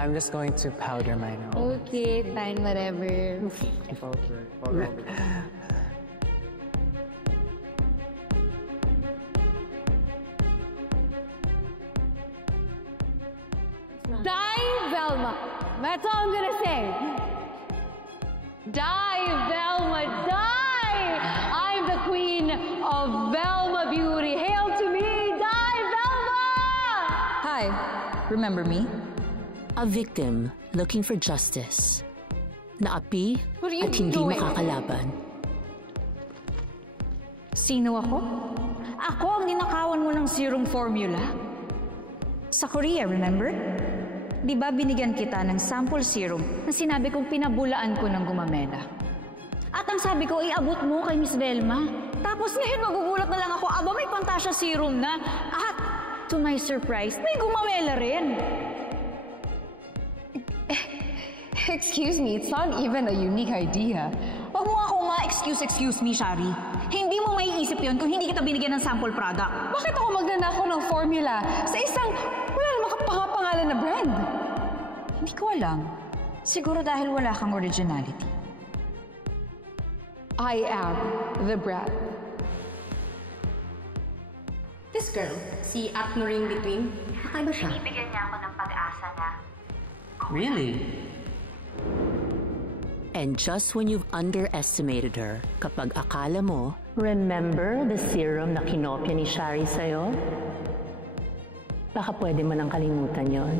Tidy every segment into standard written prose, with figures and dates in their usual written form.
I'm just going to powder my nose. Okay, fine, whatever. Die, Velma! That's all I'm gonna say. Die, Velma, die! I'm the queen of Velma Beauty. Hail to me! Die, Velma! Hi, remember me? A victim looking for justice. Naapi at hindi makakalaban. Sino ako? Ako ang ninakawan mo ng serum formula? Sa Korea, remember? Di ba binigyan kita ng sample serum na sinabi kong pinabulaan ko ng gumamela? At ang sabi ko, iabot mo kay Miss Velma. Tapos ngayon magugulat na lang ako, aba may Pantasya serum na. At to my surprise, may gumamela rin. Excuse me, it's not even a unique idea. Huwag mo ako excuse me, Shari. Hindi mo maiisip yun kung hindi kita binigyan ng sample product. Bakit ako magnanakaw ng formula sa isang wala namang kapangalan na brand? Hindi ko alam. Siguro dahil wala kang originality. I am the brand. This girl, si Aknoring Between, kakaiba siya. Binibigyan niya ako ng pag-asa na... Really? And just when you've underestimated her, kapag akala mo, remember the serum na kinopya ni Shari sa'yo? Baka pwede mo nang kalimutan yon.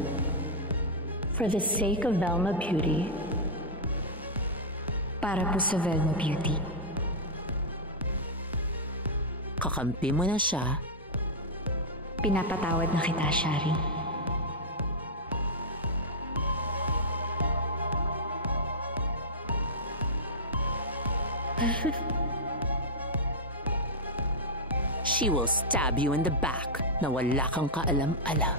For the sake of Velma Beauty. Para po sa Velma Beauty. kakampi mo na siya. Pinapatawad na kita, Shari. She will stab you in the back na wala kang kaalam-alam.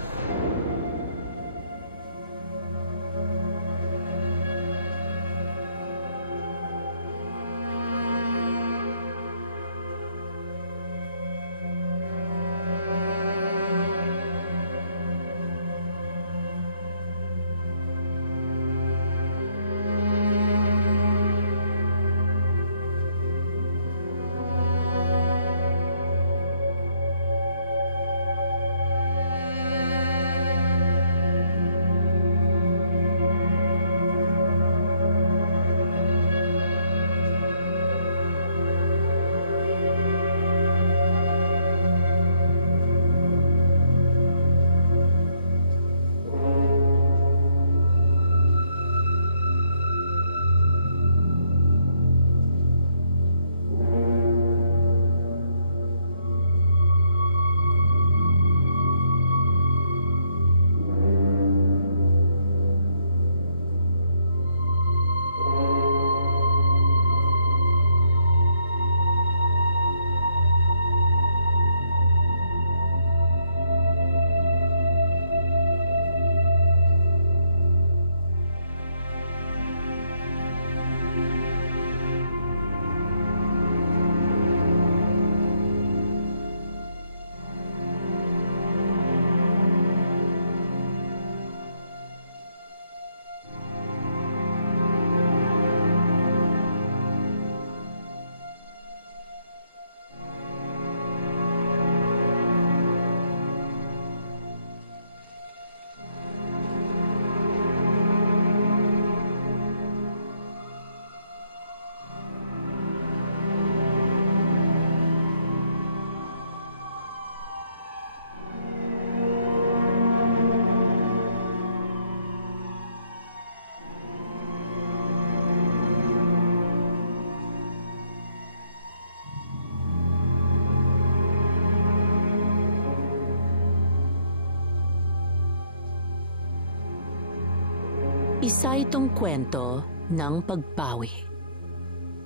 Isa itong kwento ng pagbawi.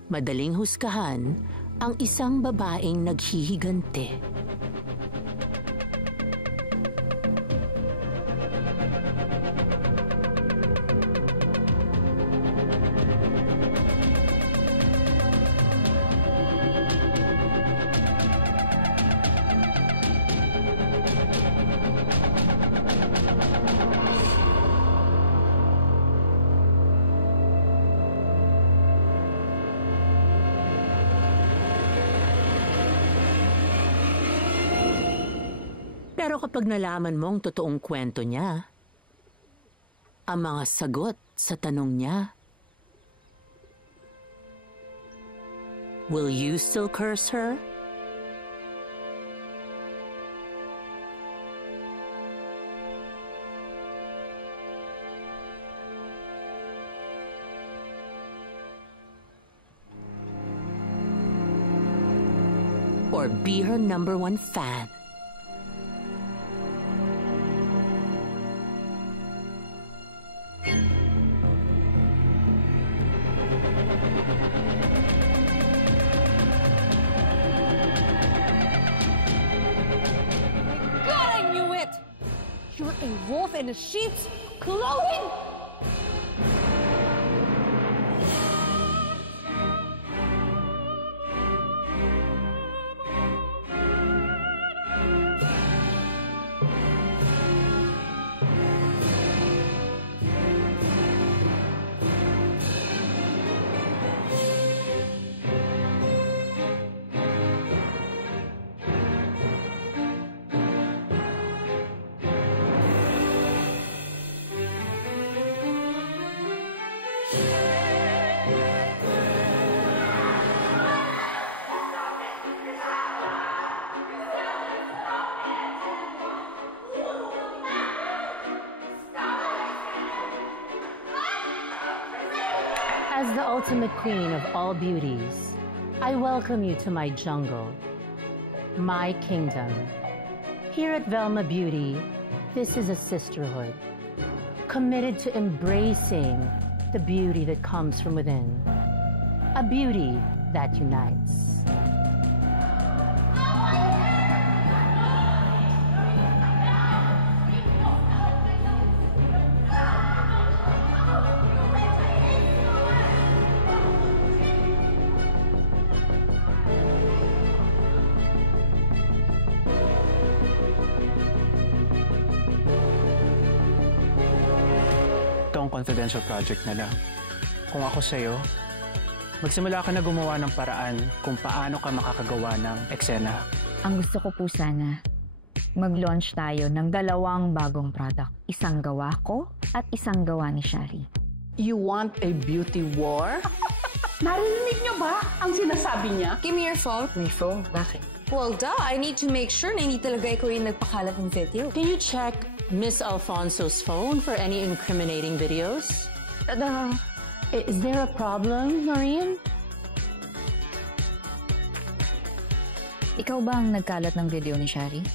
Madaling husgahan ang isang babaeng naghihigante. Pero kapag nalaman mo ang totoong kwento niya, ang mga sagot sa tanong niya, will you still curse her? Or be her #1 fan? God, I knew it! You're a wolf in sheep's clothing! As the ultimate queen of all beauties, I welcome you to my jungle, my kingdom. Here at Velma Beauty, this is a sisterhood, committed to embracing the beauty that comes from within, a beauty that unites. Ito ang confidential project na lang. Kung ako sa'yo, magsimula ka na gumawa ng paraan kung paano ka makakagawa ng eksena. Ang gusto ko po sana, mag-launch tayo ng 2 bagong product. Isang gawa ko at isang gawa ni Shari. You want a beauty war? Narinig niyo ba ang sinasabi niya? Give me your phone. My phone? Bakit? Well, duh. I need to make sure na hindi talaga ikaw yung nagpakalat ng video. Can you check Miss Alfonso's phone for any incriminating videos? Is there a problem, Maureen? Ikaw ba ang nagkalat ng video ni Shari?